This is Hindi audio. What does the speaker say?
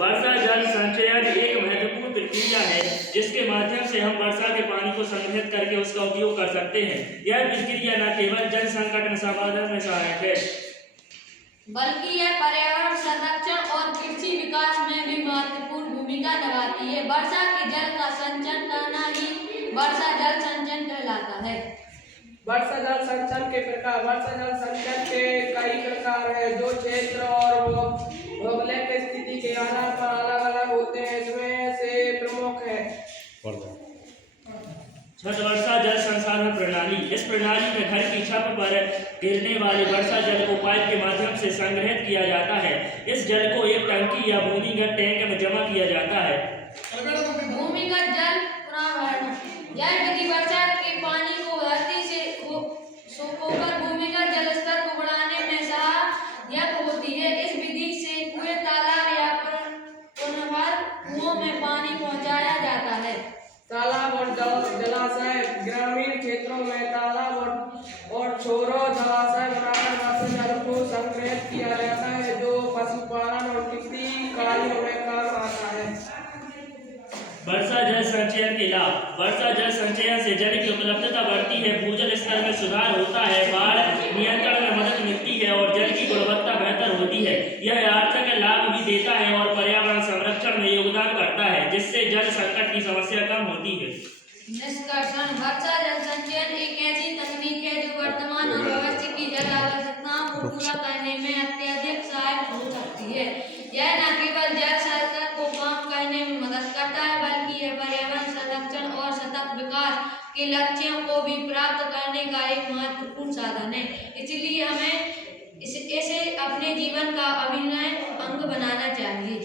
वर्षा जल संचयन एक महत्वपूर्ण प्रक्रिया है जिसके माध्यम से हम वर्षा के पानी को संग्रहित करके उसका उपयोग कर सकते हैं। यह प्रक्रिया न केवल जल संकट में समाधान में सहायक है बल्कि यह पर्यावरण संरक्षण और कृषि विकास में भी महत्वपूर्ण भूमिका निभाती है। वर्षा के जल का संचयन करना ही वर्षा जल संचयन कहलाता है। वर्षा जल संचयन के प्रकार। वर्षा जल संचयन के कई प्रकार हैं जो क्षेत्र और भौगोलिक स्थिति के आधार पर अलग अलग होते हैं। इसमें से प्रमुख है छत वर्षा जल संसाधन प्रणाली। इस प्रणाली में घर की छत पर गिरने वाले वर्षा जल को पाइप के माध्यम से संग्रहित किया जाता है। इस जल को एक टंकी या भूमिगत टैंक में जमा किया जाता है। भूमिगत जल पुनर्भरण। यह विधि वर्षा के पानी को धरती से सोखकर भूमिगत जल स्तर को बढ़ाने में सहायक होती है। इस विधि से कुएं, तालाब या पुनर्भर कुओं में पानी पहुंचाया जाता है। तालाब और जलाशय। ग्रामीण क्षेत्रों में तालाब और छोरों जलाशय बनाकर वर्षा जल को संग्रहित किया जाता है जो पशुपालन और कृषि कार्यों में काम आता है। वर्षा जल संचयन के लाभ। वर्षा जल संचयन से जल की उपलब्धता बढ़ती है, भूजल स्तर में सुधार होता है, बाढ़ नियंत्रण में मदद मिलती है और जल की गुणवत्ता बेहतर होती है। यह आर्थिक लाभ भी देता है और पर्यावरण संरक्षण में योगदान करता है जिससे जल संकट की समस्या कम होती है। निष्कर्षण। वर्षा जल संचयन एक ऐसी तकनीक है जो वर्तमान और भविष्य की जल आवश्यकताओं को पूरा करने में अत्यधिक सहायक हो सकती है। यह न केवल जल संकट को कम करने में मदद करता है बल्कि यह पर्यावरण संरक्षण और सतत विकास के लक्ष्यों को भी प्राप्त करने का एक महत्वपूर्ण साधन है। इसलिए हमें इसे अपने जीवन का अभिन्न अंग बनाना चाहिए।